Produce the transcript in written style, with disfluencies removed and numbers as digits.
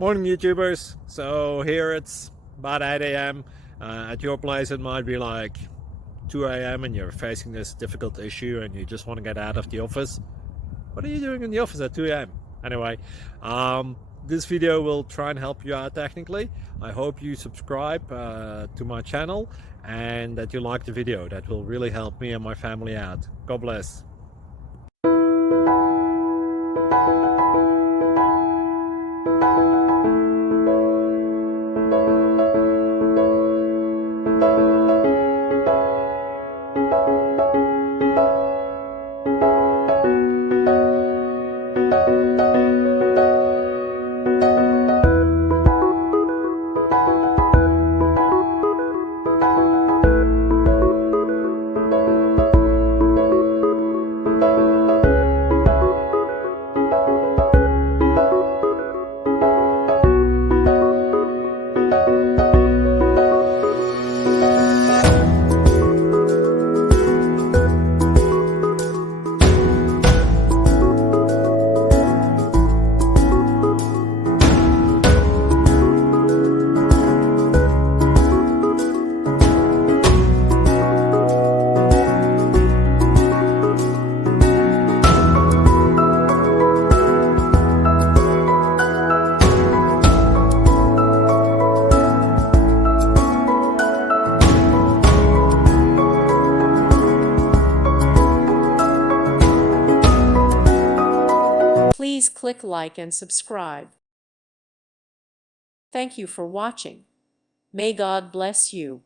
Morning YouTubers. So here it's about 8 a.m. At your place it might be like 2 a.m. and you're facing this difficult issue and you just want to get out of the office. What are you doing in the office at 2 a.m.? Anyway, this video will try and help you out technically. I hope you subscribe to my channel and that you like the video. That will really help me and my family out. God bless. Please click like and subscribe. Thank you for watching. May God bless you.